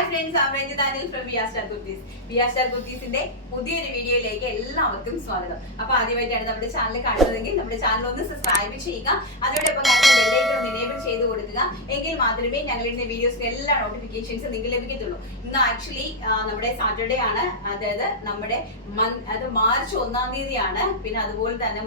Hi friends, I'm Ranjit Anil from VR Star Kurtis. VR Star Kurtisന്റെ പുതിയൊരു വീഡിയോയിലേക്ക് എല്ലാവർക്കും സ്വാഗതം. അപ്പോൾ ആദ്യമായിട്ടാണ് നമ്മുടെ ചാനൽ കാണുന്നതെങ്കിൽ നമ്മുടെ ചാനൽ ഒന്ന് സബ്സ്ക്രൈബ് ചെയ്യുക. അതോടൊപ്പം കാണുന്ന ബെൽ ഐക്കൺ ഒന്ന് എനേബിൾ ചെയ്ത് കൊടുക്കുക. എങ്കിൽ മാത്രമേ ഞങ്ങളുടെ വീഡിയോസിന്റെ എല്ലാ നോട്ടിഫിക്കേഷൻസ് നിങ്ങൾക്ക് ലഭിക്കത്തുള്ളൂ. ഇന്ന് ആക്ച്വലി നമ്മുടെ സാറ്റർഡേ ആണ്, അതായത് നമ്മുടെ മാർച്ച് 1-ാം തീയതിയാണ്. പിന്നെ അതുപോലെ തന്നെ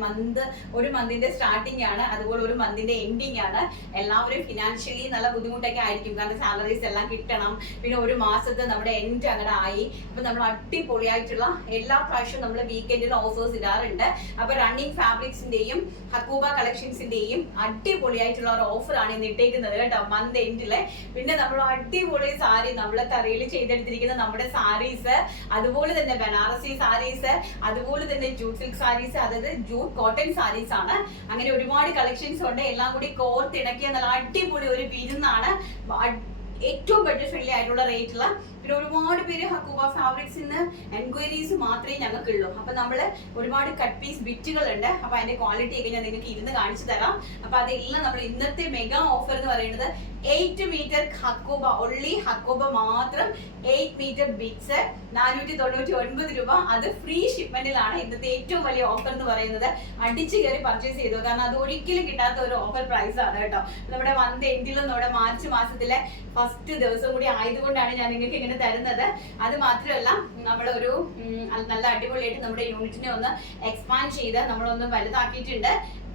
ഒരു മന്തിന്റെ സ്റ്റാർട്ടിംഗ് ആണ്, അതുപോലെ ഒരു മന്തിന്റെ എൻഡിങ് ആണ്. എല്ലാവരും ഫിനാൻഷ്യലി നല്ല ബുദ്ധിമുട്ടൊക്കെ ആയിരിക്കും, കാരണം സാലറീസ് എല്ലാം കിട്ടണം. പിന്നെ ഒരു മാസത്തെ നമ്മുടെ എൻഡ് അങ്ങനെ ആയി. അപ്പൊ നമ്മൾ അടിപൊളിയായിട്ടുള്ള എല്ലാ പ്രാവശ്യവും നമ്മൾ വീക്കെൻഡിൽ ഓഫേഴ്സ് ഇടാറുണ്ട്. അപ്പൊ റണ്ണിങ് ഫാബ്രിക്സിന്റെയും ഹക്കൂബ കളക്ഷൻസിന്റെയും അടിപൊളിയായിട്ടുള്ള ഒരു ഓഫർ ആണ് ഇന്ന് ഇട്ടേക്കുന്നത് കേട്ടോ, മന്ത് എൻഡില്. പിന്നെ നമ്മൾ അടിപൊളി സാരി, നമ്മളെ കറയിൽ ചെയ്തെടുത്തിരിക്കുന്ന നമ്മുടെ സാരീസ്, അതുപോലെ തന്നെ ബനാറസി സാരീസ്, അതുപോലെ തന്നെ ജൂട്ട് സിൽക്ക് സാരീസ്, അതായത് ജൂട്ട് കോട്ടൺ സാരീസ് ആണ്. അങ്ങനെ ഒരുപാട് കളക്ഷൻസ് ഉണ്ട്. എല്ലാം കൂടി കോർത്തിണക്കിയ നല്ല അടിപൊളി ഒരു വിരുന്നാണ്. ഏറ്റവും ബഡ്ജറ്റ് ഫ്രണ്ട്ലി ആയിട്ടുള്ള റേറ്റുള്ള. പിന്നെ ഒരുപാട് പേര് ഹക്കൂബ ഫാബ്രിക്സിന് എൻക്വയറീസ് മാത്രമേ ഞങ്ങൾക്കുള്ളൂ. അപ്പൊ നമ്മള് ഒരുപാട് കട്ട് പീസ് ബിറ്റുകളുണ്ട്. അപ്പൊ അതിന്റെ ക്വാളിറ്റി ഒക്കെ ഞാൻ നിങ്ങൾക്ക് ഇരുന്ന് കാണിച്ചു തരാം. അപ്പൊ അതെല്ലാം നമ്മൾ ഇന്നത്തെ മെഗാ ഓഫർ എന്ന് പറയുന്നത് 8 മീറ്റർ ഹക്കൂബ, ഒള്ളി ഹക്കൂബ മാത്രം 8 മീറ്റർ ബിറ്റ്സ് 499 രൂപ. അത് ഫ്രീ ഷിപ്മെന്റിലാണ് ഇന്നത്തെ ഏറ്റവും വലിയ ഓഫർ എന്ന് പറയുന്നത്. അടിച്ചു കയറി പർച്ചേസ് ചെയ്തു, കാരണം അത് ഒരിക്കലും കിട്ടാത്ത ഒരു ഓഫർ പ്രൈസ് ആണ് കേട്ടോ. നമ്മുടെ മന്ത് എൻഡിലും നമ്മുടെ മാർച്ച് മാസത്തിലെ ഫസ്റ്റ് ദിവസം കൂടി ആയതുകൊണ്ടാണ് ഞാൻ നിങ്ങൾക്ക് ഇങ്ങനെ തരുന്നത്. അത് മാത്രമല്ല, നമ്മളൊരു നല്ല അടിപൊളിയായിട്ട് നമ്മുടെ യൂണിറ്റിനെ ഒന്ന് എക്സ്പാൻഡ് ചെയ്ത് നമ്മളൊന്ന് വലുതാക്കിയിട്ടുണ്ട്.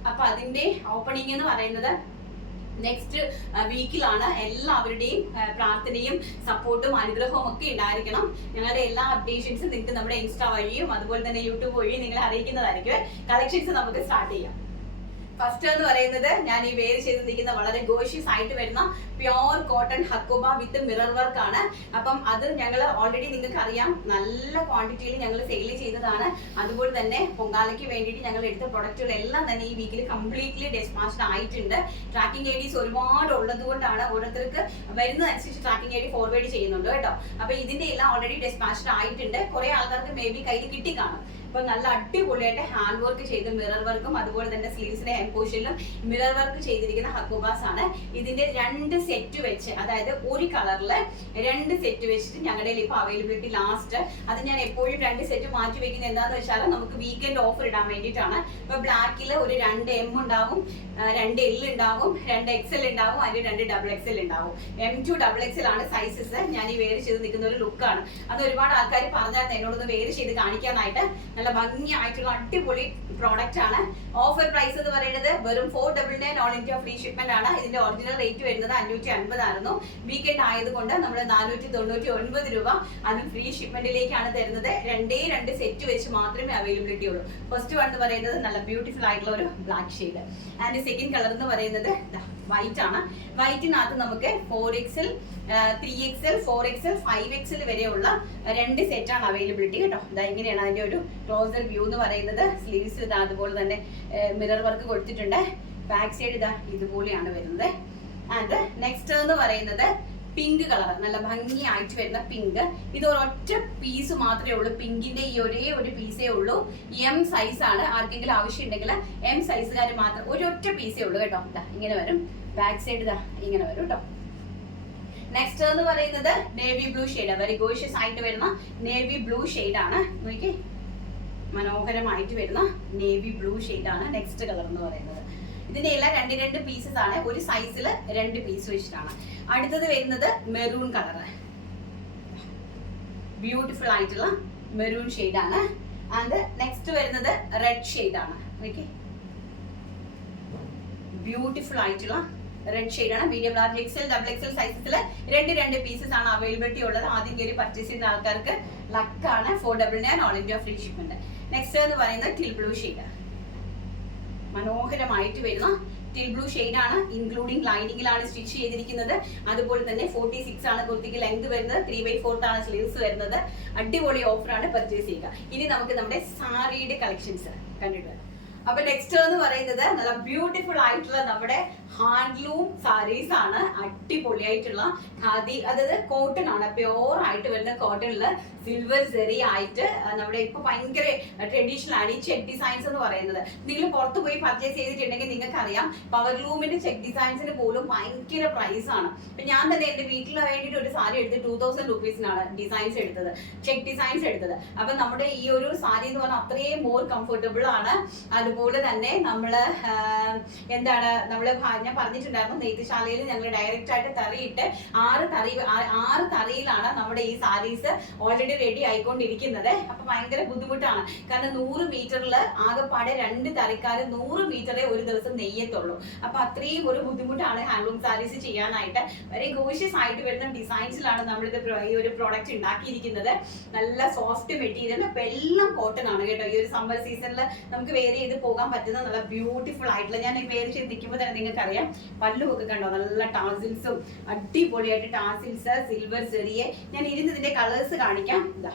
അപ്പൊ അതിന്റെ ഓപ്പണിംഗ് എന്ന് പറയുന്നത് നെക്സ്റ്റ് വീക്കിലാണ്. എല്ലാവരുടെയും പ്രാർത്ഥനയും സപ്പോർട്ടും അനുഗ്രഹവും ഒക്കെ ഉണ്ടായിരിക്കണം. ഞങ്ങളുടെ എല്ലാ അപ്ഡേഷൻസും നിങ്ങൾക്ക് നമ്മുടെ ഇൻസ്റ്റാ വഴിയും അതുപോലെ തന്നെ യൂട്യൂബ് വഴിയും നിങ്ങളെ അറിയിക്കുന്നതായിരിക്കും. കളക്ഷൻസ് നമുക്ക് സ്റ്റാർട്ട് ചെയ്യാം. ഫസ്റ്റ് എന്ന് പറയുന്നത്, ഞാൻ ഈ വേര് ചെയ്ത് നിൽക്കുന്ന വളരെ ഗോഷ്യസ് ആയിട്ട് വരുന്ന pure cotton Hakoba with mirror work ആണ്. അപ്പം അത് ഞങ്ങൾ ഓൾറെഡി നിങ്ങൾക്ക് അറിയാം, നല്ല ക്വാണ്ടിറ്റിയിൽ ഞങ്ങൾ സെയിൽ ചെയ്തതാണ്. അതുപോലെ തന്നെ പൊങ്കാലയ്ക്ക് വേണ്ടിയിട്ട് ഞങ്ങൾ എടുത്ത പ്രൊഡക്റ്റുകളെല്ലാം തന്നെ ഈ വീക്കിൽ കംപ്ലീറ്റ്ലി ഡിസ്പാച്ച്ഡ് ആയിട്ടുണ്ട്. ട്രാക്കിംഗ് ഐഡീസ് ഒരുപാട് ഉള്ളത് കൊണ്ടാണ് ഓരോരുത്തർക്ക് വരുന്നതനുസരിച്ച് ട്രാക്കിംഗ് ഐഡി ഫോർവേഡ് ചെയ്യുന്നുണ്ട് കേട്ടോ. അപ്പൊ ഇതിന്റെ എല്ലാം ഓൾറെഡി ഡിസ്പാച്ച്ഡ് ആയിട്ടുണ്ട്. കുറെ ആൾക്കാർക്ക് മേ ബി കയ്യിൽ കിട്ടി കാണും. അപ്പൊ നല്ല അടിപൊളിയായിട്ട് ഹാൻഡ് വർക്ക് ചെയ്ത് മിറർ വർക്കും അതുപോലെ തന്നെ സ്ലീവ്സിന്റെ ഹെം പോർഷനിലും മിറർ വർക്ക് ചെയ്തിരിക്കുന്ന ഹക്കൂബാസ് ആണ്. ഇതിന്റെ 2 സെറ്റ് വെച്ച്, അതായത് ഒരു കളറില് 2 സെറ്റ് വെച്ചിട്ട് ഞങ്ങളുടെ ഇപ്പൊ അവൈലബിലിറ്റി ലാസ്റ്റ്. അത് ഞാൻ എപ്പോഴും 2 സെറ്റ് മാറ്റി വെക്കുന്നത് എന്താന്ന് വെച്ചാൽ നമുക്ക് വീക്കെൻഡ് ഓഫർ ഇടാൻ വേണ്ടിയിട്ടാണ്. ഇപ്പൊ ബ്ലാക്കിൽ ഒരു 2M ഉണ്ടാവും, 2L ഉണ്ടാവും, 2XL ഉണ്ടാവും, അതിന് 2XXL ഉണ്ടാവും. M2 XXL ആണ് സൈസസ്. ഞാൻ ഈ വേര് ചെയ്ത് നിൽക്കുന്ന ഒരു ലുക്കാണ്. അത് ഒരുപാട് ആൾക്കാർ പറഞ്ഞായിരുന്നു എന്നോടൊന്ന് വേര് ചെയ്ത് കാണിക്കാനായിട്ട്. നല്ല ഭംഗിയായിട്ടുള്ള അടിപൊളി പ്രോഡക്റ്റ് ആണ്. ഓഫർ പ്രൈസ് എന്ന് പറയുന്നത് വെറും 499 ഓൾ ഇന്ത്യ ഫ്രീ ഷിപ്മെന്റ് ആണ്. ഇതിന്റെ ഒറിജിനൽ റേറ്റ് വരുന്നത് 550 ആയിരുന്നു. വീക്കെൻഡ് ആയതുകൊണ്ട് നമ്മൾ 499 രൂപ അത് ഫ്രീ ഷിപ്മെന്റിലേക്കാണ് തരുന്നത്. 2 സെറ്റ് വെച്ച് മാത്രമേ അവൈലബിലിറ്റി ഉള്ളൂ. ഫസ്റ്റ് വൺ എന്ന് പറയുന്നത് നല്ല ബ്യൂട്ടിഫുൾ ആയിട്ടുള്ള ഒരു black shade. And second colour എന്ന് പറയുന്നത് വൈറ്റ് ആണ്. വൈറ്റിനകത്ത് നമുക്ക് 4XL, 3XL, 4XL, 5XL വരെയുള്ള 2 സെറ്റാണ് അവൈലബിലിറ്റി കേട്ടോ. ഇതാ ഇങ്ങനെയാണ് അതിന്റെ ഒരു ക്ലോസർ വ്യൂ എന്ന് പറയുന്നത്. സ്ലീവ്സ് ഇതാ അതുപോലെ തന്നെ മിറർ വർക്ക് കൊടുത്തിട്ടുണ്ട്. ബാക്ക് സൈഡ് ഇതാ ഇതുപോലെയാണ് വരുന്നത്. ആൻഡ് നെക്സ്റ്റ് എന്ന് പറയുന്നത് പിങ്ക് കളർ, നല്ല ഭംഗിയായിട്ട് വരുന്ന പിങ്ക്. ഇത് ഒരൊറ്റ പീസ് മാത്രമേ ഉള്ളൂ. പിങ്കിന്റെ ഈ ഒരേ ഒരു പീസേ ഉള്ളൂ. M സൈസ് ആണ്. ആർക്കെങ്കിലും ആവശ്യം ഉണ്ടെങ്കിൽ M സൈസുകാർ മാത്രം ഒരൊറ്റ പീസേ ഉള്ളൂ കേട്ടോ. ഇങ്ങനെ വരും. ബാക്ക് സൈഡ് ഇതാ ഇങ്ങനെ വരും കേട്ടോ. നെക്സ്റ്റ് എന്ന് പറയുന്നത് navy blue shade, very gorgeous ആയിട്ട് വരുന്ന നേവി ബ്ലൂ ഷെയ്ഡ് ആണ്. നോക്കി, മനോഹരമായിട്ട് വരുന്ന നേവി ബ്ലൂ ഷെയ്ഡ് ആണ് നെക്സ്റ്റ് കളർ എന്ന് പറയുന്നത്. ഇതിന്റെ എല്ലാം 2 പീസസ് ആണ്. ഒരു സൈസിൽ 2 പീസ് വെച്ചിട്ടാണ്. അടുത്തത് വരുന്നത് മെറൂൺ കളർ, ബ്യൂട്ടിഫുൾ ആയിട്ടുള്ള മെറൂൺ ഷെയ്ഡ് ആണ്. ആൻഡ് നെക്സ്റ്റ് വരുന്നത് റെഡ് ഷെയ്ഡ് ആണ്. ഓക്കെ, ബ്യൂട്ടിഫുൾ ആയിട്ടുള്ള റെഡ് ഷെയ്ഡ് ആണ്. Medium, large, XL, XXL സൈസസിൽ 2 pieces ആണ് അവൈലബിലിറ്റി ഉള്ളത്. ആദ്യം കയറി പർച്ചേസ് ചെയ്യുന്ന ആൾക്കാർക്ക് ലക്കാണ്. 499 all India free shipment. Next എന്ന് പറയുന്നത് ടിൽ ബ്ലൂ ഷെയ്ഡ്, മനോഹരമായിട്ട് വരുന്ന ടിൽ ബ്ലൂ ഷെയ്ഡ് ആണ്. ഇൻക്ലൂഡിംഗ് ലൈനിങ്ങിലാണ് സ്റ്റിച്ച് ചെയ്തിരിക്കുന്നത്. അതുപോലെ തന്നെ 46 ആണ് കുർത്തിക്ക് ലെങ്ത് വരുന്നത്. 3/4 ആണ് സ്ലീവ്സ് വരുന്നത്. അടിപൊളി ഓഫറാണ്, പർച്ചേസ് ചെയ്യുക. ഇനി നമുക്ക് നമ്മുടെ സാരിയുടെ കളക്ഷൻസ് കണ്ടിട്ട് വരാം. അപ്പൊ നെക്സ്റ്റ് എന്ന് പറയുന്നത് നല്ല ബ്യൂട്ടിഫുൾ ആയിട്ടുള്ള നമ്മുടെ ഹാൻഡ്ലൂം സാരീസ് ആണ്. അടിപൊളിയായിട്ടുള്ള ഖാദി, അതായത് കോട്ടൺ ആണ്, പ്യോർ ആയിട്ട് വരുന്ന കോട്ടണില് സിൽവർ സെറി ആയിട്ട് നമ്മുടെ ഇപ്പൊ ഭയങ്കര ട്രഡീഷണൽ ആണ് ഈ ചെക്ക് ഡിസൈൻസ് എന്ന് പറയുന്നത്. നിങ്ങൾ പുറത്ത് പോയി പർച്ചേസ് ചെയ്തിട്ടുണ്ടെങ്കിൽ നിങ്ങൾക്ക് അറിയാം പവർലൂമിന്റെ ചെക്ക് ഡിസൈൻസിന് പോലും ഭയങ്കര പ്രൈസ് ആണ്. ഇപ്പൊ ഞാൻ തന്നെ എന്റെ വീട്ടിൽ വേണ്ടിയിട്ട് ഒരു സാരി എടുത്ത് 2000 രൂപീസിനാണ് ഡിസൈൻസ് എടുത്തത്, ചെക്ക് ഡിസൈൻസ് എടുത്തത്. അപ്പൊ നമ്മുടെ ഈ ഒരു സാരി എന്ന് പറഞ്ഞാൽ അത്രയും മോർ കംഫർട്ടബിൾ ആണ്. അതുപോലെ തന്നെ നമ്മള് ഞാൻ പറഞ്ഞിട്ടുണ്ടായിരുന്നു നെയ്ത്തുശാലയിൽ ഞങ്ങൾ ഡയറക്റ്റ് ആയിട്ട് തറിയിട്ട് 6 തറിയിലാണ് നമ്മുടെ ഈ സാരീസ് ഓൾറെഡി റെഡി ആയിക്കൊണ്ടിരിക്കുന്നത്. അപ്പൊ ഭയങ്കര ബുദ്ധിമുട്ടാണ്, കാരണം 100 മീറ്ററിൽ ആകെപ്പാടെ 2 തറിക്കാർ 100 മീറ്ററേ ഒരു ദിവസം നെയ്യത്തുള്ളൂ. അപ്പൊ അത്രയും ഒരു ബുദ്ധിമുട്ടാണ് ഹാൻഡ്ലൂം സാരീസ് ചെയ്യാനായിട്ട്. വെരി ഗോഷ്യസ് ആയിട്ട് വരുന്ന ഡിസൈൻസിലാണ് നമ്മളിത് ഈ ഒരു പ്രോഡക്റ്റ് ഉണ്ടാക്കിയിരിക്കുന്നത്. നല്ല സോഫ്റ്റ് മെറ്റീരിയൽ, അപ്പൊ എല്ലാം കോട്ടൺ ആണ് കേട്ടോ. ഈ ഒരു സമ്മർ സീസണിൽ നമുക്ക് വെയർ ചെയ്ത് പോകാൻ പറ്റുന്ന നല്ല ബ്യൂട്ടിഫുൾ ആയിട്ടുള്ള, ഞാൻ വെയർ ചെയ്ത് നിൽക്കുമ്പോൾ തന്നെ നിങ്ങൾക്ക് അറിയാം പല്ലുമൊക്കെ കണ്ടോ, നല്ല ടാസിൽസും അടിപൊളിയായിട്ട് ടാസിൽസ് സിൽവർ ചെറിയ. ഞാൻ ഇതിന്റെ കളേഴ്സ് കാണിക്കാം. ഇതാ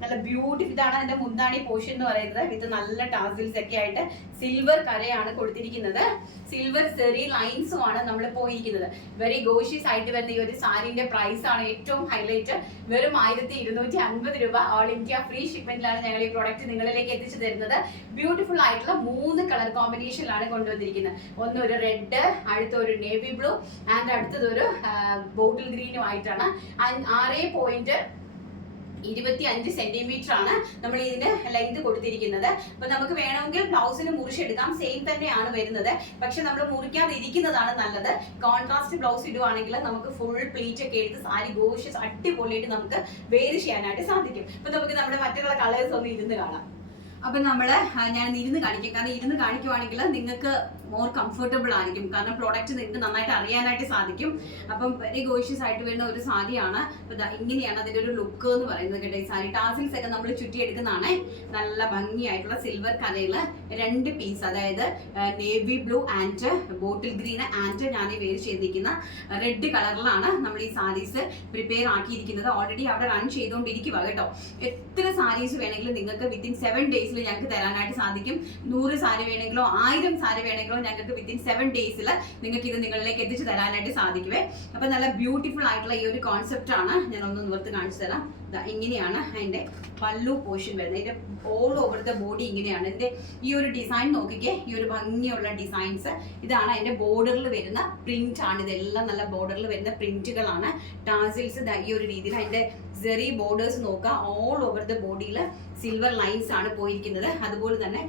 നല്ല ബ്യൂട്ടിഫുൾ, ഇതാണ് എന്റെ മുന്താണി പോർഷൻ എന്ന് പറയുന്നത്. ഇത് നല്ല ടാസിൽസ് ഒക്കെ ആയിട്ട് സിൽവർ കരയാണ് കൊടുത്തിരിക്കുന്നത്. സിൽവർ സെറി ലൈൻസും ആണ് നമ്മൾ പോയിരിക്കുന്നത്. വെരി ഗോഷ്യസ് ആയിട്ട് വരുന്ന ഈ ഒരു സാരിന്റെ പ്രൈസ് ആണ് ഏറ്റവും ഹൈലൈറ്റ്. വെറും 1250 രൂപ. ഓൾ ഇന്ത്യ ഫ്രീ ഷിപ്മെന്റിലാണ് ഞങ്ങൾ ഈ പ്രോഡക്റ്റ് നിങ്ങളിലേക്ക് എത്തിച്ചു തരുന്നത്. ബ്യൂട്ടിഫുൾ ആയിട്ടുള്ള 3 കളർ കോമ്പിനേഷനിലാണ് കൊണ്ടുവന്നിരിക്കുന്നത്. ഒന്ന് ഒരു റെഡ്, അടുത്ത ഒരു നേവി ബ്ലൂ ആൻഡ് അടുത്തത് ഒരു ബോട്ടിൽ ഗ്രീനും ആയിട്ടാണ്. 6.25 സെന്റിമീറ്റർ ആണ് നമ്മൾ ഇതിന്റെ ലെങ്ത് കൊടുത്തിരിക്കുന്നത്. അപ്പൊ നമുക്ക് വേണമെങ്കിൽ ബ്ലൗസിന് മുറിച്ചെടുക്കാം, സെയിം തന്നെയാണ് വരുന്നത്. പക്ഷെ നമ്മൾ മുറിക്കാതെ ഇരിക്കുന്നതാണ് നല്ലത്. കോൺട്രാസ്റ്റ് ബ്ലൗസ് ഇടുവാണെങ്കിൽ നമുക്ക് ഫുൾ പ്ലീറ്റ് ഒക്കെ എടുത്ത് സാരി ഗോഷ്യസ് അടിപൊളിയായിട്ട് നമുക്ക് വെയർ ചെയ്യാനായിട്ട് സാധിക്കും. അപ്പൊ നമുക്ക് നമ്മുടെ മറ്റുള്ള കളേഴ്സ് ഒന്ന് ഇരുന്ന് കാണാം. അപ്പൊ ഞാൻ ഇരുന്ന് കാണിക്കാം, കാരണം ഇരുന്ന് കാണിക്കുവാണെങ്കിൽ നിങ്ങൾക്ക് മോർ കംഫർട്ടബിൾ ആയിരിക്കും, കാരണം പ്രോഡക്റ്റ് നിങ്ങൾക്ക് നന്നായിട്ട് അറിയാനായിട്ട് സാധിക്കും. അപ്പം വെരി ഗോഷ്യസ് ആയിട്ട് വരുന്ന ഒരു സാരിയാണ്. അപ്പൊ ഇങ്ങനെയാണ് അതിന്റെ ഒരു ലുക്ക് എന്ന് പറയുന്നത് കേട്ടോ. ഈ സാരി ടാസിൽസ് ഒക്കെ നമ്മൾ ചുറ്റിയെടുക്കുന്നതാണ്. നല്ല ഭംഗിയായിട്ടുള്ള സിൽവർ കലയില് 2 പീസ്, അതായത് navy blue and bottle green and ഞാൻ വെയർ ചെയ്തിരിക്കുന്ന റെഡ് കളറിലാണ് നമ്മൾ ഈ സാരീസ് പ്രിപ്പയർ ആക്കിയിരിക്കുന്നത്. ഓൾറെഡി അവിടെ റൺ ചെയ്തുകൊണ്ടിരിക്കുക കേട്ടോ. എത്ര സാരീസ് വേണമെങ്കിലും നിങ്ങൾക്ക് വിത്തിൻ 7 ഡേയ്സിൽ ഞങ്ങൾക്ക് തരാനായിട്ട് സാധിക്കും. 100 സാരി വേണമെങ്കിലോ 1000 സാരി വേണമെങ്കിലോ ഞങ്ങൾക്ക് വിത്തിൻ 7 ഡേയ്സിൽ നിങ്ങൾക്ക് ഇത് നിങ്ങളിലേക്ക് എത്തിച്ചു തരാനായിട്ട് സാധിക്കുവേ. അപ്പൊ നല്ല ബ്യൂട്ടിഫുൾ ആയിട്ടുള്ള ഈ ഒരു കോൺസെപ്റ്റ് ആണ്. ഞാൻ ഒന്ന് നിവർത്ത് കാണിച്ചു തരാം. ഇങ്ങനെയാണ് അതിന്റെ പല്ലു പോർഷൻ വരുന്നത്. ഇതിന്റെ ഓൾ ഓവർ ദ ബോഡി ഇങ്ങനെയാണ്. ഇതിന്റെ ഈ ഒരു ഡിസൈൻ നോക്കിക്കേ, ഈ ഒരു ഭംഗിയുള്ള ഡിസൈൻസ്. ഇതാണ് അതിന്റെ ബോർഡറിൽ വരുന്ന പ്രിന്റ് ആണ്. ഇതെല്ലാം നല്ല ബോർഡറിൽ വരുന്ന പ്രിന്റുകളാണ്. ടാസിൽസ് ഈ ഒരു രീതിയിൽ അതിന്റെ സെറി ബോർഡേഴ്സ് നോക്കുക. ഓൾ ഓവർ ദ ബോഡിയിൽ സിൽവർ ലൈൻസ് ആണ് പോയിരിക്കുന്നത്. അതുപോലെ തന്നെ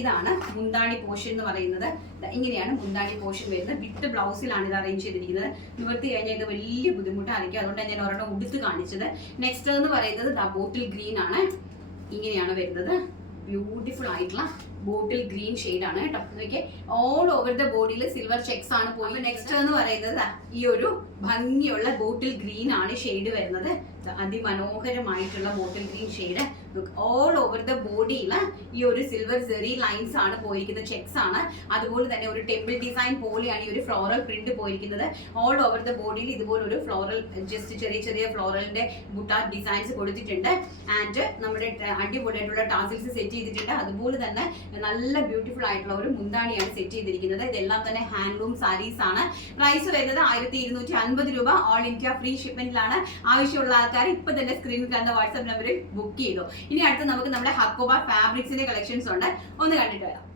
ഇതാണ് മുന്താണി പോർഷൻ എന്ന് പറയുന്നത്. ഇങ്ങനെയാണ് മുന്താണി പോർഷൻ വരുന്നത്. വിത്ത് ബ്ലൗസിലാണ് ഇത് അറേഞ്ച് ചെയ്തിരിക്കുന്നത്. നിവർത്തി കഴിഞ്ഞാൽ ഇത് വലിയ ബുദ്ധിമുട്ടായിരിക്കും, അതുകൊണ്ടാണ് ഞാൻ ഒരെണ്ണം ഉടുത്ത് കാണിച്ചത്. നെക്സ്റ്റ് എന്ന് പറയുന്നത് ബോട്ടിൽ ഗ്രീൻ ആണ്. ഇങ്ങനെയാണ് വരുന്നത്. ബ്യൂട്ടിഫുൾ ആയിട്ടുള്ള ബോട്ടിൽ ഗ്രീൻ ഷെയ്ഡ് ആണ് കേട്ടോ. നോക്കിയേ, ഓൾ ഓവർ ദ ബോഡിയിൽ സിൽവർ ചെക്സ് ആണ് പോയി. നെക്സ്റ്റ് എന്ന് പറയുന്നത് ഈ ഒരു ഭംഗിയുള്ള ബോട്ടിൽ ഗ്രീൻ ആണ് ഷെയ്ഡ് വരുന്നത്. അതിമനോഹരമായിട്ടുള്ള bottle green shade. All over the ബോഡിയിൽ ഈ ഒരു സിൽവർ സെറി ലൈൻസ് ആണ് പോയിരിക്കുന്നത്, ചെക്സ് ആണ്. അതുപോലെ തന്നെ ഒരു ടെമ്പിൾ ഡിസൈൻ പോലെയാണ് ഈ ഒരു ഫ്ലോറൽ പ്രിന്റ് പോയിരിക്കുന്നത്. ഓൾ ഓവർ ദ ബോഡിയിൽ ഇതുപോലെ ഒരു ഫ്ലോറൽ, ജസ്റ്റ് ചെറിയ ചെറിയ ഫ്ലോറലിന്റെ ബുട്ട ഡിസൈൻസ് കൊടുത്തിട്ടുണ്ട്. ആൻഡ് നമ്മുടെ അടിപൊളിയായിട്ടുള്ള ടാസിൽസ് സെറ്റ് ചെയ്തിട്ടുണ്ട്. അതുപോലെ തന്നെ നല്ല ബ്യൂട്ടിഫുൾ ആയിട്ടുള്ള ഒരു മുന്താണിയാണ് സെറ്റ് ചെയ്തിരിക്കുന്നത്. ഇതെല്ലാം തന്നെ ഹാൻഡ്ലൂം സാരീസ് ആണ്. പ്രൈസ് വരുന്നത് 1250 രൂപ. ഓൾ ഇന്ത്യ ഫ്രീ ഷിപ്മെന്റിലാണ്. ആവശ്യമുള്ള ആൾക്കാർ ഇപ്പൊ തന്നെ സ്ക്രീനിൽ കാണുന്ന വാട്സ്ആപ്പ് നമ്പറിൽ ബുക്ക് ചെയ്തു. ഇനി അടുത്ത് നമുക്ക് നമ്മുടെ ഹക്കോബ ഫാബ്രിക്സിന്റെ കളക്ഷൻസ് ഉണ്ട്, ഒന്ന് കണ്ടിട്ട് വരാം.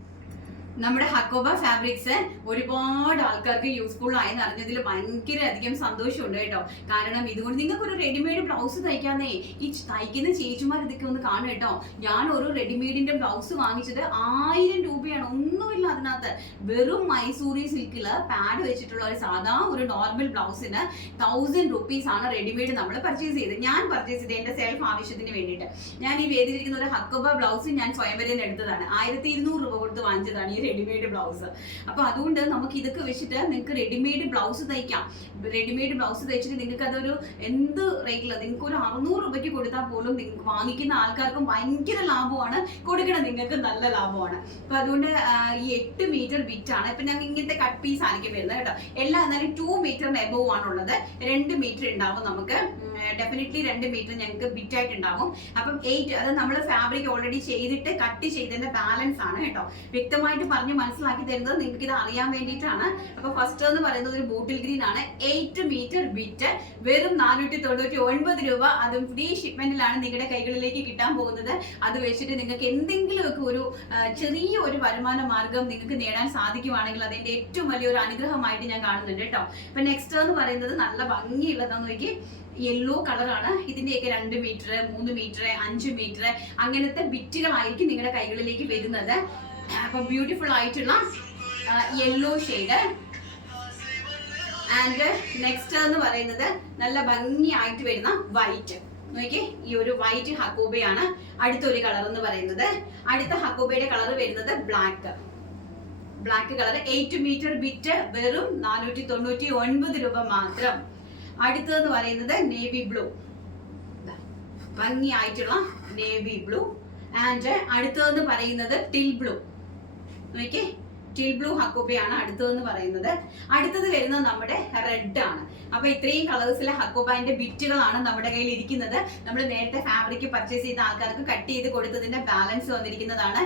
നമ്മുടെ ഹക്കോബ ഫാബ്രിക്സ് ഒരുപാട് ആൾക്കാർക്ക് യൂസ്ഫുൾ ആയെന്ന് അറിഞ്ഞതിൽ ഭയങ്കര അധികം സന്തോഷമുണ്ട് കേട്ടോ. കാരണം ഇതുകൊണ്ട് നിങ്ങൾക്ക് ഒരു റെഡിമെയ്ഡ് ബ്ലൗസ് തയ്ക്കാന്നേ, ഈ തയ്ക്കുന്ന ചേച്ചിമാർ ഇതൊക്കെ ഒന്ന് കാണും കേട്ടോ. ഞാൻ ഒരു റെഡിമെയ്ഡിന്റെ ബ്ലൗസ് വാങ്ങിച്ചത് 1000 രൂപയാണ്. ഒന്നുമില്ല അതിനകത്ത്. വെറും മൈസൂരി സിൽക്കില് പാഡ് വെച്ചിട്ടുള്ള ഒരു സാധാ ഒരു നോർമൽ ബ്ലൗസിന് 1000 റുപ്പീസ് ആണ് റെഡിമെയ്ഡ് നമ്മൾ പർച്ചേസ് ചെയ്ത്. ഞാൻ പർച്ചേസ് ചെയ്ത് എന്റെ സെൽഫ് ആവശ്യത്തിന് വേണ്ടിയിട്ട്. ഞാൻ ഈ വേദിയിരിക്കുന്ന ഒരു ഹക്കോബ ബ്ലൗസ് ഞാൻ സ്വയംവരം എടുത്തതാണ്. 1200 രൂപ കൊടുത്ത് വാങ്ങിച്ചതാണ് ഈ റെഡിമെയ്ഡ് ബ്ലൗസ്. അപ്പൊ അതുകൊണ്ട് നമുക്ക് ഇതൊക്കെ വെച്ചിട്ട് നിങ്ങൾക്ക് റെഡിമെയ്ഡ് ബ്ലൗസ് തയ്ക്കാം. റെഡിമെയ്ഡ് ബ്ലൗസ് തയ്ച്ചിട്ട് നിങ്ങൾക്ക് അതൊരു എന്ത് റേറ്റില്ല, നിങ്ങൾക്ക് ഒരു 600 രൂപയ്ക്ക് കൊടുത്താൽ പോലും നിങ്ങൾക്ക് വാങ്ങിക്കുന്ന ആൾക്കാർക്കും ഭയങ്കര ലാഭമാണ്, കൊടുക്കണം നിങ്ങൾക്ക് നല്ല ലാഭമാണ്. അപ്പൊ അതുകൊണ്ട് ഈ 8 മീറ്റർ ബിറ്റാണ്. ഇപ്പൊ ഞങ്ങൾ ഇങ്ങനത്തെ കട്ട് പീസ് ആയിരിക്കും വരുന്നത് കേട്ടോ. എല്ലാം എന്നാലും 2 മീറ്ററിന് എബോവ് ആണുള്ളത്. 2 മീറ്റർ ഉണ്ടാവും നമുക്ക്, ഡെഫിനറ്റ്ലി 2 മീറ്റർ ഞങ്ങൾക്ക് ബിറ്റായിട്ട് ഉണ്ടാവും. അപ്പം 8 അത് നമ്മൾ ഫാബ്രിക് ഓൾറെഡി ചെയ്തിട്ട് കട്ട് ചെയ്തതിന്റെ ബാലൻസ് ആണ് കേട്ടോ. വ്യക്തമായിട്ട് പറഞ്ഞ് മനസ്സിലാക്കി തരുന്നത് നിങ്ങൾക്ക് ഇത് അറിയാൻ വേണ്ടിയിട്ടാണ്. അപ്പൊ ഫസ്റ്റ് എന്ന് പറയുന്നത് ഒരു ബോട്ടിൽ ഗ്രീൻ ആണ്. 8 മീറ്റർ ബിറ്റ് വെറും 499 രൂപ. അതും ഫ്രീ ഷിപ്മെന്റിലാണ് നിങ്ങളുടെ കൈകളിലേക്ക് കിട്ടാൻ പോകുന്നത്. അത് വെച്ചിട്ട് നിങ്ങൾക്ക് എന്തെങ്കിലുമൊക്കെ ഒരു ചെറിയ ഒരു വരുമാന മാർഗം നിങ്ങൾക്ക് നേടാൻ സാധിക്കുവാണെങ്കിൽ അതിന്റെ ഏറ്റവും വലിയൊരു അനുഗ്രഹമായിട്ട് ഞാൻ കാണുന്നുണ്ട് കേട്ടോ. അപ്പൊ നെക്സ്റ്റ് എന്ന് പറയുന്നത് നല്ല ഭംഗിയുള്ളതാന്ന് നോക്കി യെല്ലോ കളറാണ്. ഇതിന്റെയൊക്കെ 2 മീറ്റർ 3 മീറ്റർ 5 മീറ്റർ അങ്ങനത്തെ ബിറ്റുകളായിരിക്കും നിങ്ങളുടെ കൈകളിലേക്ക് വരുന്നത്. അപ്പൊ ബ്യൂട്ടിഫുൾ ആയിട്ടുള്ള യെല്ലോ ഷെയ്ഡ്. ആൻഡ് നെക്സ്റ്റ് എന്ന് പറയുന്നത് നല്ല ഭംഗിയായിട്ട് വരുന്ന വൈറ്റ്. നോക്കിയേ, ഈ ഒരു വൈറ്റ് ഹക്കോബയാണ് അടുത്തൊരു കളർ എന്ന് പറയുന്നത്. അടുത്ത ഹക്കോബയുടെ കളർ വരുന്നത് ബ്ലാക്ക് കളർ. 8 മീറ്റർ ബിറ്റ് വെറും 499 രൂപ മാത്രം. അടുത്തതെന്ന് പറയുന്നത് നേവി ബ്ലൂ, ഭംഗിയായിട്ടുള്ള നേവി ബ്ലൂ. ആൻഡ് അടുത്തതെന്ന് പറയുന്നത് ടിൽ ബ്ലൂ. നോക്കിയേ, ടിൽ ബ്ലൂ ഹക്കോബയാണ് അടുത്തതെന്ന് പറയുന്നത്. അടുത്തത് വരുന്നത് നമ്മുടെ റെഡ് ആണ്. അപ്പൊ ഇത്രയും കളേഴ്സിലെ ഹക്കോബാന്റെ ബിറ്റുകളാണ് നമ്മുടെ കയ്യിൽ ഇരിക്കുന്നത്. നമ്മൾ നേരത്തെ ഫാബ്രിക് പർച്ചേസ് ചെയ്ത ആൾക്കാർക്ക് കട്ട് ചെയ്ത് കൊടുത്തതിന്റെ ബാലൻസ് വന്നിരിക്കുന്നതാണ്.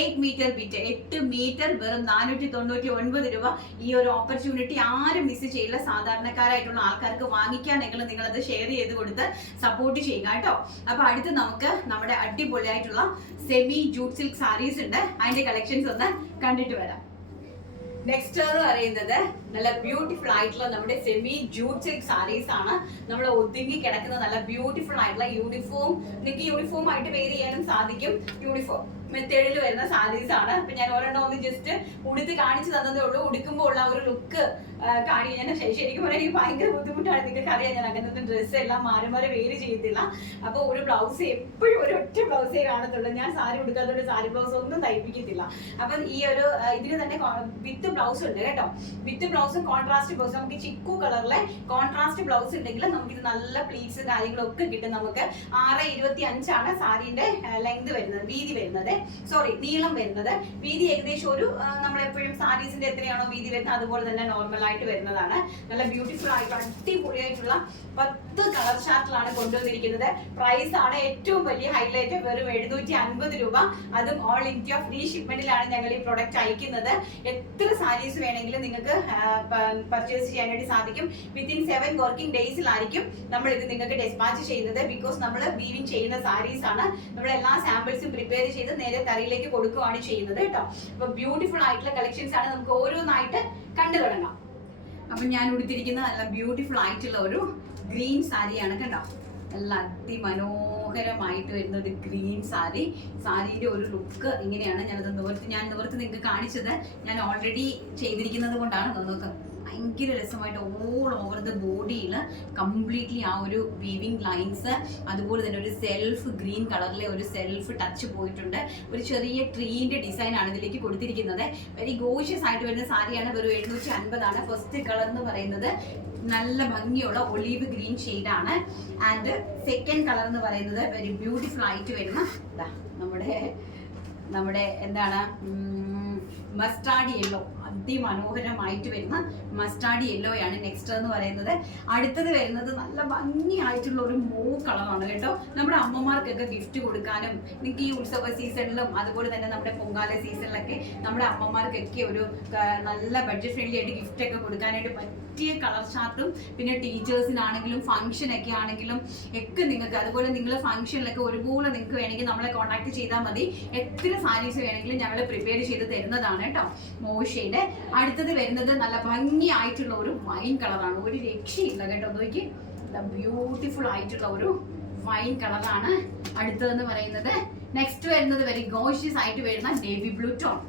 8 മീറ്റർ ബിറ്റ്, 8 മീറ്റർ വെറും 499 രൂപ. ഈ ഒരു ഓപ്പർച്യൂണിറ്റി ആരും മിസ് ചെയ്യില്ല. സാധാരണക്കാരായിട്ടുള്ള ആൾക്കാർക്ക് വാങ്ങിക്കാനെങ്കിൽ നിങ്ങളത് ഷെയർ ചെയ്ത് കൊടുത്ത് സപ്പോർട്ട് ചെയ്യുക കേട്ടോ. അപ്പൊ അടുത്ത് നമുക്ക് നമ്മുടെ അടിപൊളിയായിട്ടുള്ള സെമി ജൂട്ട് സിൽക്ക് സാരീസ് ഉണ്ട്. അതിന്റെ കളക്ഷൻസ് ഒന്ന് കണ്ടിട്ട് വരാം. നെക്സ്റ്റ് എന്ന് പറയുന്നത് നല്ല ബ്യൂട്ടിഫുൾ ആയിട്ടുള്ള നമ്മുടെ സെമി ജൂട്ട് സിൽക്ക് സാരീസ് ആണ്. നമ്മൾ ഒതുങ്ങി കിടക്കുന്ന നല്ല ബ്യൂട്ടിഫുൾ ആയിട്ടുള്ള യൂണിഫോം, നിങ്ങൾക്ക് യൂണിഫോം ആയിട്ട് വെയർ ചെയ്യാനും സാധിക്കും. യൂണിഫോം മെത്തേഡിൽ വരുന്ന സാരീസ് ആണ്. അപ്പൊ ഞാൻ ഒരെണ്ണം ഒന്ന് ജസ്റ്റ് ഉടുത്ത് കാണിച്ചു തന്നതേ ഉള്ളൂ. ഉടുക്കുമ്പോൾ ഉള്ള ഒരു ലുക്ക് കാണിക്കാൻ ശരിക്കും പറയാൻ എനിക്ക് ഭയങ്കര ബുദ്ധിമുട്ടാണ്. നിങ്ങൾക്ക് അറിയാം, ഞാൻ അങ്ങനത്തെ ഡ്രസ്സ് എല്ലാം മാറി വെയർ ചെയ്യത്തില്ല. അപ്പൊ ഒരു ബ്ലൗസ് എപ്പോഴും ഒരു ഒറ്റ ബ്ലൗസേ കാണത്തുള്ളൂ. ഞാൻ സാരി ഉടുക്കാത്തതുകൊണ്ട് സാരി ബ്ലൗസ് ഒന്നും തയ്പ്പിക്കത്തില്ല. അപ്പൊ ഈ ഒരു ഇതിന് തന്നെ വിത്ത് ബ്ലൗസ് ഉണ്ട് കേട്ടോ. വിത്ത് ബ്ലൗസും കോൺട്രാസ്റ്റ് ബ്ലൗസ്, നമുക്ക് ചിക്കു കളറിലെ കോൺട്രാസ്റ്റ് ബ്ലൗസ് ഉണ്ടെങ്കിൽ നമുക്ക് ഇത് നല്ല പ്ലീറ്റ്സ് കാര്യങ്ങളും ഒക്കെ കിട്ടും. നമുക്ക് 6.25 ആണ് സാരിന്റെ ലെങ്ത് വരുന്നത്, വീതി വരുന്നത്, നീളം വരുന്നത്. വീതി ഏകദേശം ഒരു നമ്മളെപ്പോഴും സാരീസിന്റെ എത്രയാണോ വീതി വരുന്നത് അതുപോലെ തന്നെ നോർമൽ ആയിട്ട് വരുന്നതാണ്. നല്ല ബ്യൂട്ടിഫുൾ ആയിട്ട് അടിപൊളിയായിട്ടുള്ള 10 കളർ ചാർട്ടിലാണ് കൊണ്ടുവന്നിരിക്കുന്നത്. പ്രൈസ് ആണ് ഏറ്റവും വലിയ ഹൈലൈറ്റ്, വെറും 750 രൂപ. അതും ഓൾ ഇന്ത്യ ഫ്രീ ഷിപ്മെന്റിലാണ് ഞങ്ങൾ ഈ പ്രൊഡക്റ്റ് അയക്കുന്നത്. എത്ര സാരീസ് വേണമെങ്കിലും നിങ്ങൾക്ക് പർച്ചേസ് ചെയ്യാനായിട്ട് സാധിക്കും. വിത്തിൻ 7 വർക്കിംഗ് ഡേയ്സിലായിരിക്കും നമ്മൾ ഇത് നിങ്ങൾക്ക് ഡെസ്പാച്ച് ചെയ്യുന്നത്. ബിക്കോസ് നമ്മൾ വീവിംഗ് ചെയ്യുന്ന സാരീസ് ആണ്. നമ്മൾ എല്ലാ സാമ്പിൾസും പ്രിപ്പയർ ചെയ്ത് നേരെ തറയിലേക്ക് കൊടുക്കുകയാണ് ചെയ്യുന്നത് കേട്ടോ. അപ്പൊ ബ്യൂട്ടിഫുൾ ആയിട്ടുള്ള കളക്ഷൻസ് ആണ്. നമുക്ക് ഓരോന്നായിട്ട് കണ്ടു തുടങ്ങാം. അപ്പൊ ഞാൻ ഉടുത്തിരിക്കുന്ന നല്ല ബ്യൂട്ടിഫുൾ ആയിട്ടുള്ള ഒരു ഗ്രീൻ സാരിയാണ് കേട്ടോ. നല്ല അതിമനോഹരമായിട്ട് വരുന്ന ഒരു ഗ്രീൻ സാരി. സാരിയുടെ ഒരു ലുക്ക് ഇങ്ങനെയാണ്. ഞാനത് നിവർത്തി നിങ്ങൾക്ക് കാണിച്ചത് ഞാൻ ഓൾറെഡി ചെയ്തിരിക്കുന്നത് കൊണ്ടാണ്. നോക്കുക, ഭയങ്കര രസമായിട്ട് ഓൾ ഓവർ ദ ബോഡിയിൽ കംപ്ലീറ്റ്ലി ആ ഒരു വീവിംഗ് ലൈൻസ്, അതുപോലെ തന്നെ ഒരു സെൽഫ് ഗ്രീൻ കളറിലെ ഒരു സെൽഫ് ടച്ച് പോയിട്ടുണ്ട്. ഒരു ചെറിയ ട്രീന്റെ ഡിസൈൻ ആണ് ഇതിലേക്ക് കൊടുത്തിരിക്കുന്നത്. വെരി ഗോഷ്യസ് ആയിട്ട് വരുന്ന സാരിയാണ്. വെറും 750 ആണ്. ഫസ്റ്റ് കളർ എന്ന് പറയുന്നത് നല്ല ഭംഗിയുള്ള ഒലീവ് ഗ്രീൻ ഷെയ്ഡാണ്. ആൻഡ് സെക്കൻഡ് കളർ എന്ന് പറയുന്നത് വെരി ബ്യൂട്ടിഫുൾ ആയിട്ട് വരുന്ന നമ്മുടെ എന്താണ് മസ്റ്റാർഡ് യെല്ലോ, അതിമനോഹരമായിട്ട് വരുന്ന മസ്റ്റാർഡ് യെല്ലോയാണ് നെക്സ്റ്റ് എന്ന് പറയുന്നത്. അടുത്തത് വരുന്നത് നല്ല ഭംഗിയായിട്ടുള്ള ഒരു മൂവ് കളറാണ് കേട്ടോ. നമ്മുടെ അമ്മമാർക്കൊക്കെ ഗിഫ്റ്റ് കൊടുക്കാനും, നിങ്ങൾക്ക് ഈ ഉത്സവ സീസണിലും അതുപോലെ തന്നെ നമ്മുടെ പൊങ്കാല സീസണിലൊക്കെ നമ്മുടെ അമ്മമാർക്കൊക്കെ ഒരു നല്ല ബഡ്ജറ്റ് ഫ്രണ്ട്ലി ആയിട്ട് ഗിഫ്റ്റ് ഒക്കെ കൊടുക്കാനായിട്ട് പറ്റിയ കളർ ചാർട്ടും, പിന്നെ ടീച്ചേഴ്സിനാണെങ്കിലും ഫംഗ്ഷനൊക്കെ ആണെങ്കിലും ഒക്കെ നിങ്ങൾക്ക്, അതുപോലെ നിങ്ങൾ ഫംഗ്ഷനിലൊക്കെ ഒരുപോലെ നിങ്ങൾക്ക് വേണമെങ്കിൽ നമ്മളെ കോൺടാക്ട് ചെയ്താൽ മതി. എത്ര സാരീസ് വേണമെങ്കിലും ഞങ്ങൾ പ്രിപ്പയർ ചെയ്ത് തരുന്നതാണ് കേട്ടോ. മോശയുടെ അടുത്തത് വരുന്നത് നല്ല ഭംഗിയായിട്ടുള്ള ഒരു വൈൻ കളറാണ്. ഒരു രക്ഷയില്ല കേട്ടോ. നോക്കി, ബ്യൂട്ടിഫുൾ ആയിട്ടുള്ള ഒരു വൈൻ കളറാണ് അടുത്തതെന്ന് പറയുന്നത്. നെക്സ്റ്റ് വരുന്നത് വെരി ഗോഷ്യസ് ആയിട്ട് വരുന്ന നേവി ബ്ലൂ ടോൺ.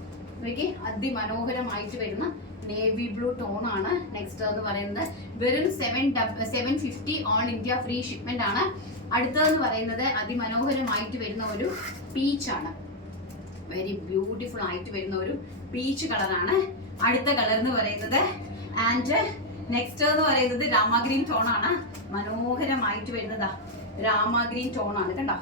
നോക്കി, അതിമനോഹരമായിട്ട് വരുന്ന നേവി ബ്ലൂ ടോൺ ആണ് നെക്സ്റ്റ് എന്ന് പറയുന്നത്. വെറും 750 ഓൾ ഇന്ത്യ ഫ്രീ ഷിപ്മെന്റ് ആണ്. അടുത്തതെന്ന് പറയുന്നത് അതിമനോഹരമായിട്ട് വരുന്ന ഒരു പീച്ച് ആണ്. വെരി ബ്യൂട്ടിഫുൾ ആയിട്ട് വരുന്ന ഒരു പീച്ച് കളറാണ്. അടുത്ത കളർ എന്ന് പറയുന്നത് ആൻഡ് നെക്സ്റ്റ് എന്ന് പറയുന്നത് രാമ ഗ്രീൻ ടോൺ ആണ്. മനോഹരമായിട്ട് വരുന്നതാ രാമ ഗ്രീൻ ടോൺ ആണ്, കണ്ടോ?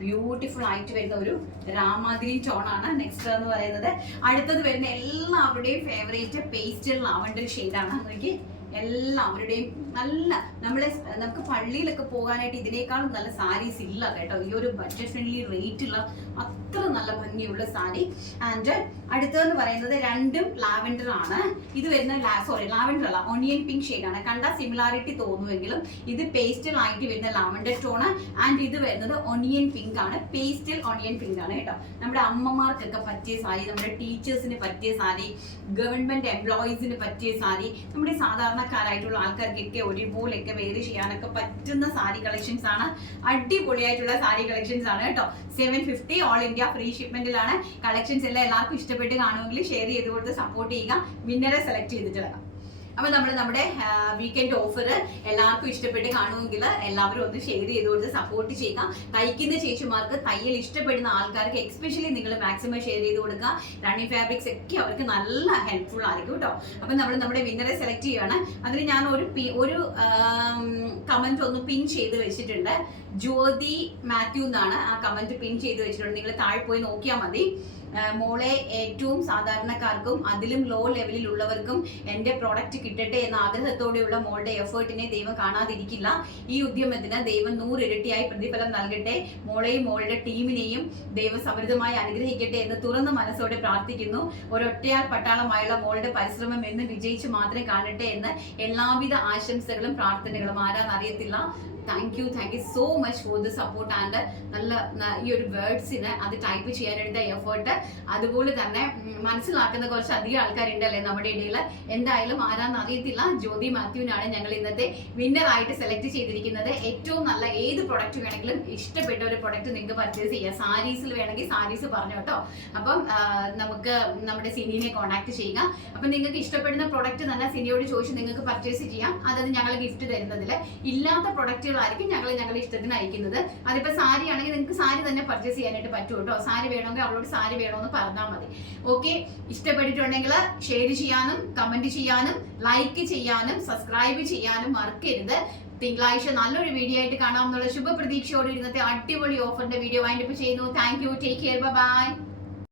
ബ്യൂട്ടിഫുൾ ആയിട്ട് വരുന്ന ഒരു രാമ ഗ്രീൻ ടോൺ ആണ് നെക്സ്റ്റ് എന്ന് പറയുന്നത്. അടുത്തത് വരുന്ന എല്ലാവരുടെയും ഫേവറേറ്റ് പേസ്റ്റൽ ലാവൻഡർ ഷെയ്ഡാണ്. നോക്കി, എല്ലാവരുടെയും നല്ല നമുക്ക് പള്ളിയിലൊക്കെ പോകാനായിട്ട് ഇതിനേക്കാളും നല്ല സാരീസ് ഇല്ല കേട്ടോ. ഈ ഒരു ബഡ്ജറ്റ് ഫ്രണ്ട്ലി റേറ്റുള്ള അത്ര നല്ല ഭംഗിയുള്ള സാരി. ആൻഡ് അടുത്തതെന്ന് പറയുന്നത് രണ്ടും ലാവൻഡർ ആണ്. ഇത് വരുന്ന ലാവൻഡർ അല്ല, ഓണിയൻ പിങ്ക് ഷെയ്ഡാണ്. കണ്ട സിമിലാരിറ്റി തോന്നുമെങ്കിലും ഇത് പേസ്റ്റൽ ആയിട്ട് വരുന്ന ലാവൻഡർ ടോണ്. ആൻഡ് ഇത് വരുന്നത് ഓണിയൻ പിങ്ക് ആണ്, പേസ്റ്റൽ ഓണിയൻ പിങ്ക് ആണ് കേട്ടോ. നമ്മുടെ അമ്മമാർക്കൊക്കെ പറ്റിയ സാരി, നമ്മുടെ ടീച്ചേഴ്സിന് പറ്റിയ സാരി, ഗവൺമെന്റ് എംപ്ലോയീസിന് പറ്റിയ സാരി, നമ്മുടെ സാധാരണക്കാരായിട്ടുള്ള ആൾക്കാർക്കൊക്കെ ഒരുപോലെയൊക്കെ വെയർ ചെയ്യാനൊക്കെ പറ്റുന്ന സാരി കളക്ഷൻസ് ആണ്. അടിപൊളിയായിട്ടുള്ള സാരി കളക്ഷൻസ് ആണ് കേട്ടോ. 750 ഓൾ ഇന്ത്യ ഫ്രീ ഷിപ്മെന്റിലാണ്. കളക്ഷൻസ് എല്ലാം എല്ലാവർക്കും ഇഷ്ടപ്പെട്ട് കാണുമെങ്കിൽ ഷെയർ ചെയ്ത് കൊടുത്ത് സപ്പോർട്ട് ചെയ്യുക. വിന്നറെ സെലക്ട് ചെയ്തിട്ട് അപ്പൊ നമ്മുടെ വീക്കെൻഡ് ഓഫർ എല്ലാവർക്കും ഇഷ്ടപ്പെട്ട് കാണുമെങ്കിൽ എല്ലാവരും ഒന്ന് ഷെയർ ചെയ്ത് കൊടുത്ത് സപ്പോർട്ട് ചെയ്യുക. തയ്ക്കുന്ന ചേച്ചിമാർക്ക്, തയ്യൽ ഇഷ്ടപ്പെടുന്ന ആൾക്കാർക്ക് എക്സ്പെഷ്യലി നിങ്ങൾ മാക്സിമം ഷെയർ ചെയ്ത് കൊടുക്കുക. റണ്ണിങ് ഫാബ്രിക്സ് ഒക്കെ അവർക്ക് നല്ല ഹെൽപ്ഫുൾ ആയിരിക്കും കേട്ടോ. അപ്പൊ നമ്മുടെ വിന്നറെ സെലക്ട് ചെയ്യുകയാണ്. അതിന് ഞാൻ ഒരു കമന്റ് ഒന്ന് പിൻ ചെയ്ത് വെച്ചിട്ടുണ്ട്. ജ്യോതി മാത്യു എന്നാണ് ആ കമന്റ് പിൻ ചെയ്ത് വെച്ചിട്ടുണ്ട്. നിങ്ങൾ താഴെ പോയി നോക്കിയാൽ മതി. മോളെ, ഏറ്റവും സാധാരണക്കാർക്കും അതിലും ലോ ലെവലിലുള്ളവർക്കും എൻ്റെ പ്രോഡക്റ്റ് കിട്ടട്ടെ എന്ന ആഗ്രഹത്തോടെയുള്ള മോളുടെ എഫേർട്ടിനെ ദൈവം കാണാതിരിക്കില്ല. ഈ ഉദ്യമത്തിന് ദൈവം 100 ഇരട്ടിയായി പ്രതിഫലം നൽകട്ടെ. മോളെയും മോളുടെ ടീമിനെയും ദൈവം സമൃദ്ധമായി അനുഗ്രഹിക്കട്ടെ എന്ന് തുറന്ന മനസ്സോടെ പ്രാർത്ഥിക്കുന്നു. ഒരൊറ്റയാൾ പട്ടാളമായുള്ള മോളുടെ പരിശ്രമം എന്ന് വിജയിച്ച് മാത്രമേ കാണട്ടെ എന്ന് എല്ലാവിധ ആശംസകളും പ്രാർത്ഥനകളും. ആരാന്നറിയത്തില്ല. Thank you so much for the support. And ഈ ഒരു വേർഡ്സിന് അത് ടൈപ്പ് ചെയ്യാനെടുത്ത എഫേർട്ട്, അതുപോലെ തന്നെ മനസ്സിലാക്കുന്ന കുറച്ച് അധികം ആൾക്കാരുണ്ടല്ലേ നമ്മുടെ ഇടയിൽ. എന്തായാലും ആരാന്ന് അറിയത്തില്ല. ജ്യോതി മാത്യുവിനാണ് ഞങ്ങൾ ഇന്നത്തെ വിന്നർ ആയിട്ട് സെലക്ട് ചെയ്തിരിക്കുന്നത്. ഏറ്റവും നല്ല ഏത് പ്രൊഡക്റ്റ് വേണമെങ്കിലും ഇഷ്ടപ്പെട്ട ഒരു പ്രൊഡക്റ്റ് നിങ്ങൾക്ക് പർച്ചേസ് ചെയ്യാം. സാരീസിൽ വേണമെങ്കിൽ സാരീസ് പറഞ്ഞു കേട്ടോ. അപ്പം നമുക്ക് നമ്മുടെ സിനിയെ കോൺടാക്ട് ചെയ്യുക. അപ്പം നിങ്ങൾക്ക് ഇഷ്ടപ്പെടുന്ന പ്രൊഡക്റ്റ് തന്നെ സിനിയോട് ചോദിച്ച് നിങ്ങൾക്ക് പർച്ചേസ് ചെയ്യാം. അതായത് ഞങ്ങൾ ഗിഫ്റ്റ് തരുന്നതിൽ ഇല്ലാത്ത പ്രൊഡക്റ്റുകൾ ആയിരിക്കും ഞങ്ങളുടെ ഇഷ്ടത്തിന് അയക്കുന്നത്. അതിപ്പോ സാരി ആണെങ്കിൽ നിങ്ങൾക്ക് സാരി തന്നെ പർച്ചേസ് ചെയ്യാനായിട്ട് പറ്റും കേട്ടോ. സാരി വേണമെങ്കിൽ അവളോട് സാരി വേണമെന്ന് പറഞ്ഞാൽ മതി. ഓക്കെ, ഇഷ്ടപ്പെട്ടിട്ടുണ്ടെങ്കിൽ ഷെയർ ചെയ്യാനും കമന്റ് ചെയ്യാനും ലൈക്ക് ചെയ്യാനും സബ്സ്ക്രൈബ് ചെയ്യാനും മറക്കരുത്. തിങ്കളാഴ്ച നല്ലൊരു വീഡിയോ ആയിട്ട് കാണാമെന്നുള്ള ശുഭപ്രതീക്ഷയോടെ ഇന്നത്തെ അടിപൊളി ഓഫറിന്റെ വീഡിയോ വൈൻഡപ്പ് ചെയ്യുന്നു. Thank you, take care, by.